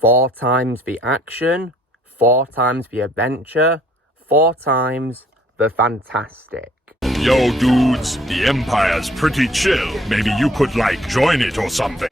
4 times the action, 4 times the adventure, 4 times the fantastic. Yo, dudes, the Empire's pretty chill. Maybe you could, like, join it or something.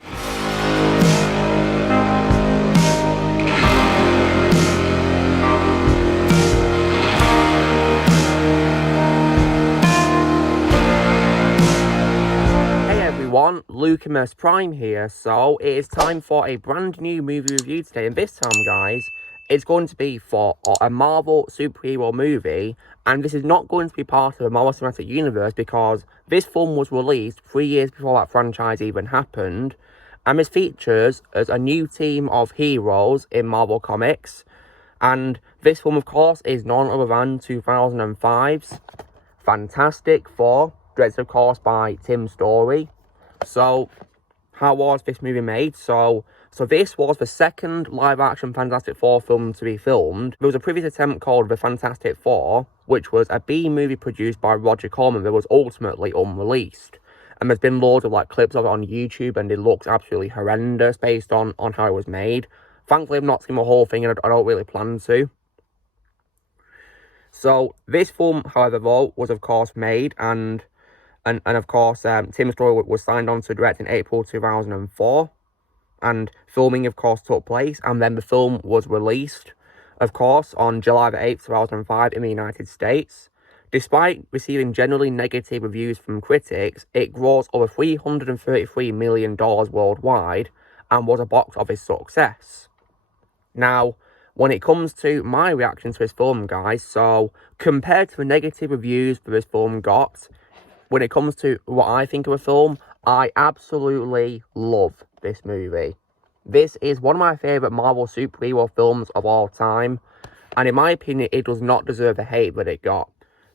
Cameos Prime here, so it is time for a brand new movie review today, and this time, guys, it's going to be for a Marvel superhero movie, and this is not going to be part of the Marvel Cinematic Universe because this film was released 3 years before that franchise even happened, and this features as a new team of heroes in Marvel Comics, and this film, of course, is none other than 2005's Fantastic Four, directed, of course, by Tim Story. So, how was this movie made? So this was the second live-action Fantastic Four film to be filmed. There was a previous attempt called The Fantastic Four, which was a B-movie produced by Roger Corman that was ultimately unreleased. And there's been loads of clips of it on YouTube, and it looks absolutely horrendous based on how it was made. Thankfully, I've not seen the whole thing, and I don't really plan to. So, this film, however, though, was of course made, and of course, Tim Story was signed on to direct in April 2004, and filming, of course, took place, and then the film was released, of course, on July the 8th, 2005 in the United States. Despite receiving generally negative reviews from critics, it grossed over $333 million worldwide, and was a box office success. Now, when it comes to my reaction to this film, guys, so compared to the negative reviews that this film got, when it comes to what I think of a film, I absolutely love this movie. This is one of my favourite Marvel superhero films of all time, and in my opinion, it does not deserve the hate that it got,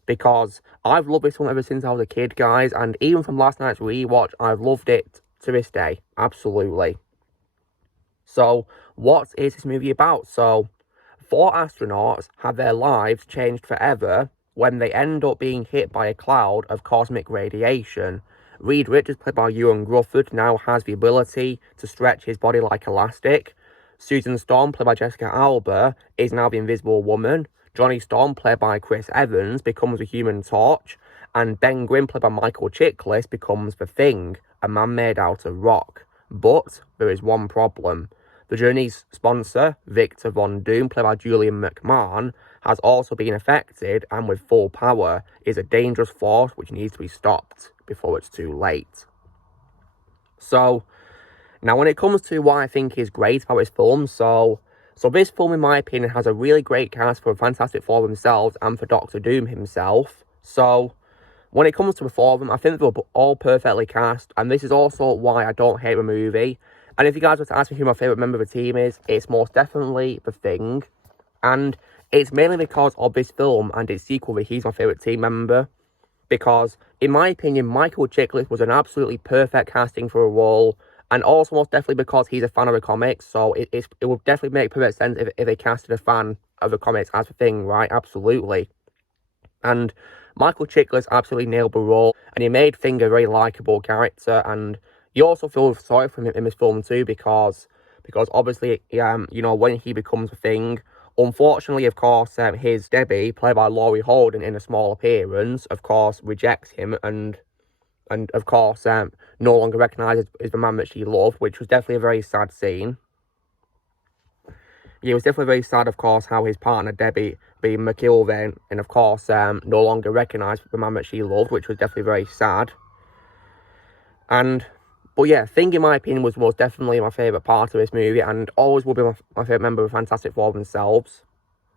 because I've loved this film ever since I was a kid, guys, and even from last night's rewatch, I've loved it to this day, absolutely. So, what is this movie about? So, 4 astronauts have their lives changed forever when they end up being hit by a cloud of cosmic radiation. Reed Richards, played by Ewan Grufford, now has the ability to stretch his body like elastic. Susan Storm, played by Jessica Alba, is now the Invisible Woman. Johnny Storm, played by Chris Evans, becomes the Human Torch. And Ben Grimm, played by Michael Chiklis, becomes the Thing, a man made out of rock. But there is one problem. The journey's sponsor, Victor Von Doom, played by Julian McMahon, has also been affected, and with full power, is a dangerous force which needs to be stopped before it's too late. So, now when it comes to what I think is great about this film, so this film, in my opinion, has a really great cast for Fantastic Four themselves and for Doctor Doom himself. So, when it comes to the 4 of them, I think they're all perfectly cast, and this is also why I don't hate the movie. And if you guys were to ask me who my favourite member of the team is, it's most definitely The Thing. And it's mainly because of this film and its sequel that he's my favourite team member. Because, in my opinion, Michael Chiklis was an absolutely perfect casting for a role. And also most definitely because he's a fan of the comics. So it would definitely make perfect sense if they casted a fan of the comics as The Thing, right? Absolutely. And Michael Chiklis absolutely nailed the role. And he made Thing a very likeable character. And you also feel sorry for him in this film too, because obviously, when he becomes a Thing, unfortunately, of course, his Debbie, played by Laurie Holden in a small appearance, of course, rejects him and of course, no longer recognises as the man that she loved, which was definitely a very sad scene. Yeah, it was definitely very sad, of course, how his partner, Debbie, being McIlvain, and of course, no longer recognised the man that she loved, which was definitely very sad. But yeah, Thing, in my opinion, was most definitely my favourite part of this movie, and always will be my favourite member of Fantastic Four themselves.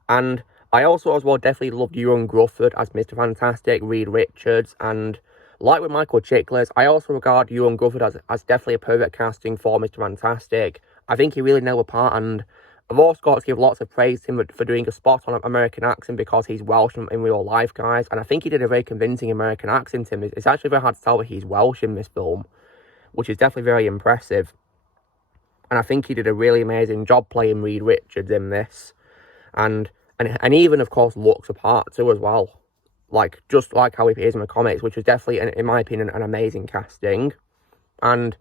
And I also, as well, definitely loved Ewan Grufford as Mr. Fantastic, Reed Richards, and like with Michael Chiklis, I also regard Ewan Grufford as definitely a perfect casting for Mr. Fantastic. I think he really nailed the part, and I've also got to give lots of praise to him for doing a spot-on American accent, because he's Welsh in real life, guys, and I think he did a very convincing American accent in him. It's actually very hard to tell that he's Welsh in this film, which is definitely very impressive. And I think he did a really amazing job playing Reed Richards in this. And even, of course, looks the part too as well. Just like how he appears in the comics, which was definitely, in my opinion, an amazing casting. And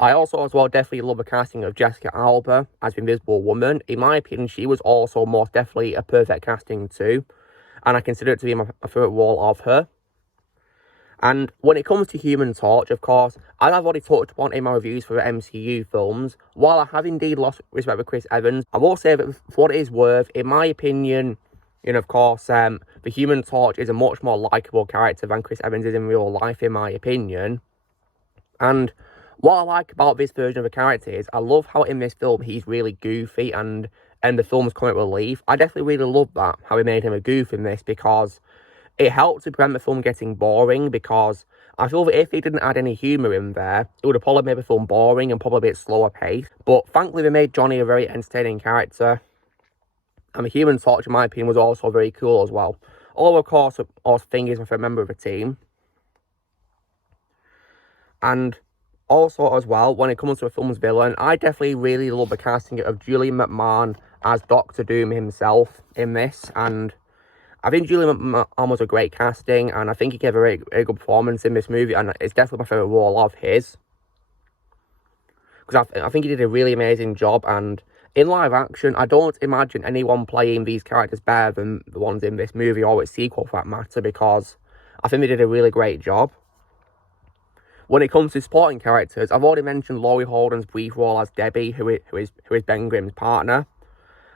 I also as well definitely love the casting of Jessica Alba as the Invisible Woman. In my opinion, she was also most definitely a perfect casting too, and I consider it to be my favourite role of her. And when it comes to Human Torch, of course, as I've already talked about in my reviews for the MCU films, while I have indeed lost respect for Chris Evans, I will say that for what it is worth, in my opinion, of course, the Human Torch is a much more likeable character than Chris Evans is in real life, in my opinion. And what I like about this version of the character is I love how in this film he's really goofy and the film's comic relief. I definitely really love that, how he made him a goof in this, because it helped to prevent the film getting boring, because I feel that if they didn't add any humour in there, it would have probably made the film boring and probably a bit slower paced. But thankfully they made Johnny a very entertaining character. And the Human Torch, in my opinion, was also very cool as well. Although, of course, Thing is my favourite member of the team. And also, as well, when it comes to a film's villain, I definitely really love the casting of Julian McMahon as Doctor Doom himself in this. And I think Julian McMahon was a great casting, and I think he gave a very good performance in this movie, and it's definitely my favourite role of his. Because I think he did a really amazing job, and in live action, I don't imagine anyone playing these characters better than the ones in this movie, or its sequel for that matter, because I think they did a really great job. When it comes to supporting characters, I've already mentioned Laurie Holden's brief role as Debbie, who is Ben Grimm's partner.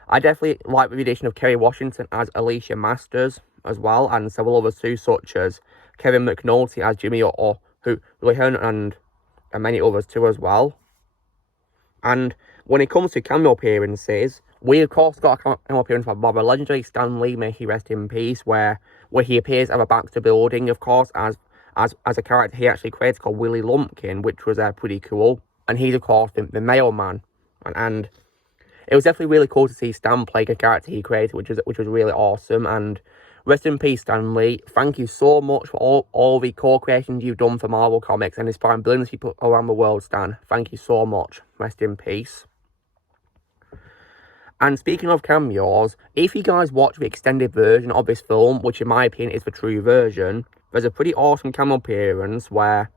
I definitely like the addition of Kerry Washington as Alicia Masters as well, and several others too, such as Kevin McNulty as Jimmy or who really and many others too as well. And when it comes to cameo appearances, we of course got a cameo appearance by the legendary Stan Lee, may he rest in peace, where he appears at the Baxter Building, of course, as a character he actually created called Willie Lumpkin, which was pretty cool. And he's of course the mailman, and it was definitely really cool to see Stan playing a character he created, which was really awesome. And rest in peace, Stan Lee. Thank you so much for all the co-creations you've done for Marvel Comics and inspiring billions of people around the world, Stan. Thank you so much. Rest in peace. And speaking of cameos, if you guys watch the extended version of this film, which in my opinion is the true version, there's a pretty awesome cameo appearance where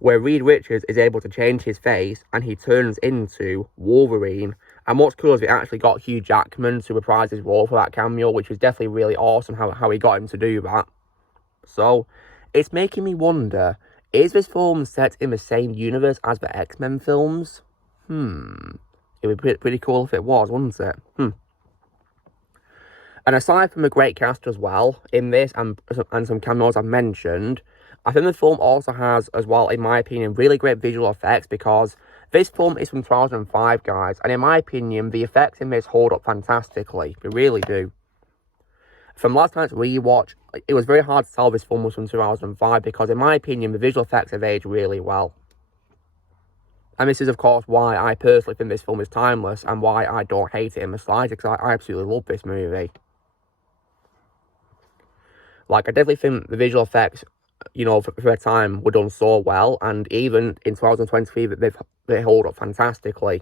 Reed Richards is able to change his face and he turns into Wolverine. And what's cool is we actually got Hugh Jackman to reprise his role for that cameo, which is definitely really awesome how he got him to do that. So, it's making me wonder, is this film set in the same universe as the X-Men films? It would be pretty cool if it was, wouldn't it? And aside from a great cast as well, in this and some cameos I've mentioned, I think the film also has, as well, in my opinion, really great visual effects, because this film is from 2005, guys, and in my opinion, the effects in this hold up fantastically. They really do. From last night's rewatch, it was very hard to tell this film was from 2005, because in my opinion, the visual effects have aged really well. And this is, of course, why I personally think this film is timeless, and why I don't hate it in the slightest, because I absolutely love this movie. Like, I definitely think the visual effects, for a time were done so well, and even in 2023 they hold up fantastically.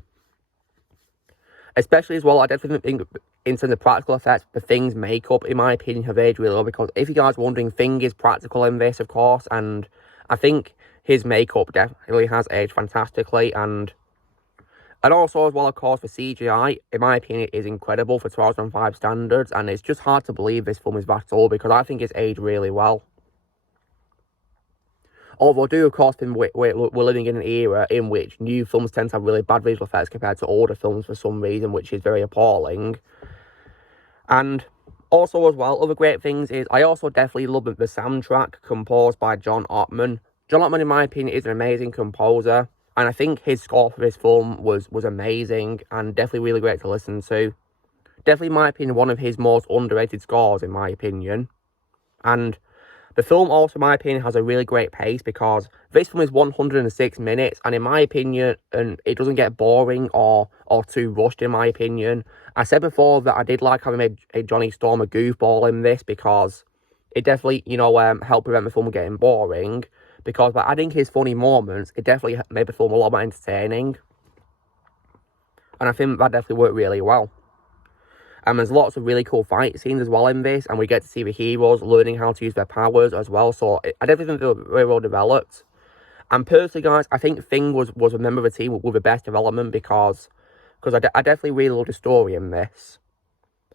Especially as well, I definitely think in terms of practical effects, the Thing's makeup, in my opinion, have aged really well, because if you guys are wondering, Thing is practical in this, of course, and I think his makeup definitely has aged fantastically, and also as well, of course, the CGI, in my opinion, is incredible for 2005 standards, and it's just hard to believe this film is that old, because I think it's aged really well. Although I do, of course, think we're living in an era in which new films tend to have really bad visual effects compared to older films for some reason, which is very appalling. And also, as well, other great things is, I also definitely love the soundtrack composed by John Ottman. John Ottman, in my opinion, is an amazing composer, and I think his score for this film was amazing, and definitely really great to listen to. Definitely, in my opinion, one of his most underrated scores, in my opinion. And the film also, in my opinion, has a really great pace, because this film is 106 minutes, and in my opinion, it doesn't get boring or too rushed, in my opinion. I said before that I did like having made Johnny Storm a goofball in this, because it definitely, helped prevent the film getting boring, because by adding his funny moments, it definitely made the film a lot more entertaining. And I think that definitely worked really well. And there's lots of really cool fight scenes as well in this, and we get to see the heroes learning how to use their powers as well, so I definitely think they were very well developed. And personally, guys, I think Thing was a member of the team with the best development because I definitely really love the story in this.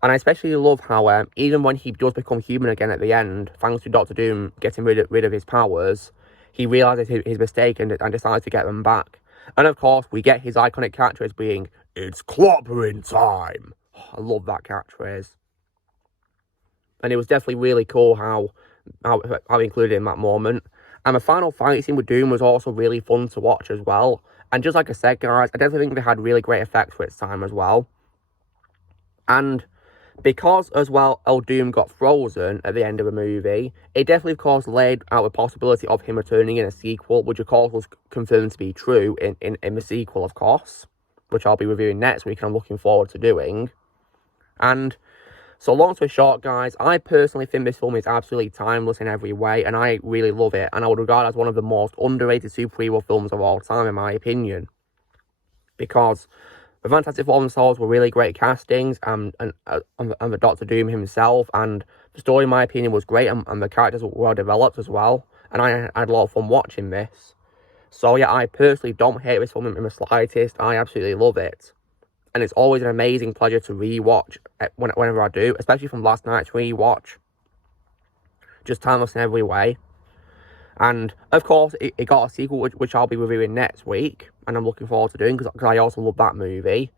And I especially love how even when he does become human again at the end, thanks to Doctor Doom getting rid of his powers, he realises his mistake and decides to get them back. And of course, we get his iconic catchphrase being, "It's clobbering time." I love that catchphrase. And it was definitely really cool how included in that moment. And the final fight scene with Doom was also really fun to watch as well. And just like I said, guys, I definitely think they had really great effects for its time as well. And because, as well, El Doom got frozen at the end of the movie, it definitely, of course, laid out the possibility of him returning in a sequel, which, of course, was confirmed to be true in the sequel, of course, which I'll be reviewing next week and I'm looking forward to doing. And so, long story short, guys, I personally think this film is absolutely timeless in every way, and I really love it, and I would regard it as one of the most underrated superhero films of all time, in my opinion. Because the Fantastic Four themselves were really great castings, and the Doctor Doom himself, and the story, in my opinion, was great, and the characters were well developed as well, and I had a lot of fun watching this. So yeah, I personally don't hate this film in the slightest. I absolutely love it, and it's always an amazing pleasure to rewatch whenever I do, especially from last night's rewatch. Just timeless in every way. And, of course, it got a sequel, which I'll be reviewing next week, and I'm looking forward to doing, because I also love that movie.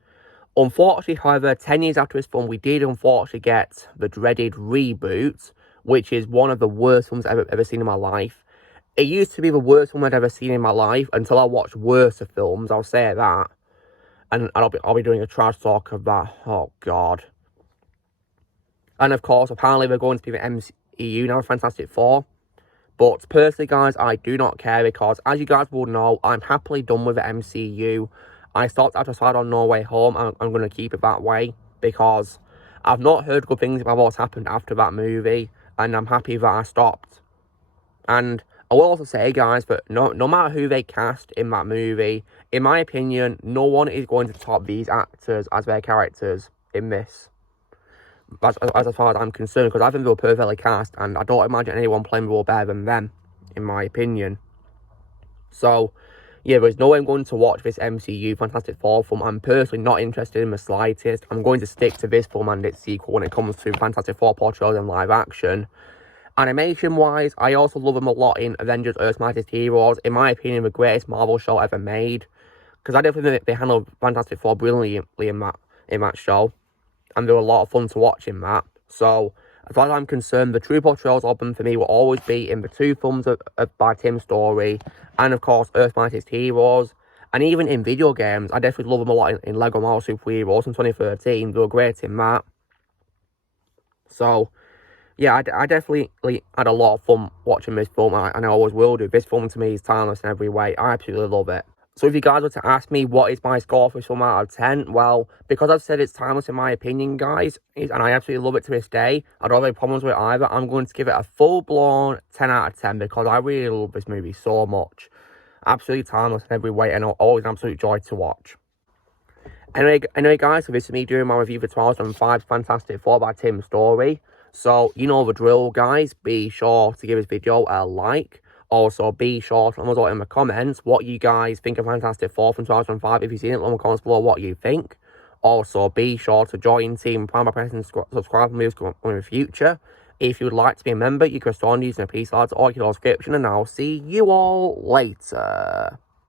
Unfortunately, however, 10 years after this film, we did unfortunately get the dreaded reboot, which is one of the worst films I've ever seen in my life. It used to be the worst film I'd ever seen in my life, until I watched worse films, I'll say that. And I'll be doing a trash talk of that. Oh, God. And, of course, apparently they're going to be the MCU now, Fantastic Four. But personally, guys, I do not care because, as you guys will know, I'm happily done with the MCU. I stopped after Spider-Man No Way Home, and I'm going to keep it that way because I've not heard good things about what's happened after that movie, and I'm happy that I stopped. And I will also say, guys, that no matter who they cast in that movie, in my opinion, no one is going to top these actors as their characters in this. As far as I'm concerned, because I think they were perfectly cast, and I don't imagine anyone playing the role better than them, in my opinion. So, yeah, there's no way I'm going to watch this MCU Fantastic Four film. I'm personally not interested in the slightest. I'm going to stick to this film and its sequel when it comes to Fantastic Four portrayals in live action. Animation-wise, I also love them a lot in Avengers Earth's Mightiest Heroes. In my opinion, the greatest Marvel show ever made. Because I definitely think they handled Fantastic Four brilliantly in that show. And they were a lot of fun to watch in that. So, as far as I'm concerned, the true portrayals of them for me will always be in the two films by Tim Story, and of course, Earth's Mightiest Heroes. And even in video games, I definitely love them a lot in Lego Marvel Super Heroes from 2013. They were great in that. So, yeah, I definitely had a lot of fun watching this film, and I always will do. This film to me is timeless in every way. I absolutely love it. So if you guys were to ask me what is my score for this film out of 10, well, because I've said it's timeless in my opinion, guys, and I absolutely love it to this day, I don't have any problems with it either, I'm going to give it a full-blown 10 out of 10 because I really love this movie so much. Absolutely timeless in every way and always an absolute joy to watch. Anyway, guys, so this is me doing my review for 2005's Fantastic Four by Tim Story. So, you know the drill, guys. Be sure to give this video a like. Also, be sure to let us know in the comments what you guys think of Fantastic Four from 2005. If you've seen it, let me comments below what you think. Also, be sure to join Team Prime by pressing subscribe for videos in the future. If you would like to be a member, you can respond using a peace cards or your subscription, and I'll see you all later.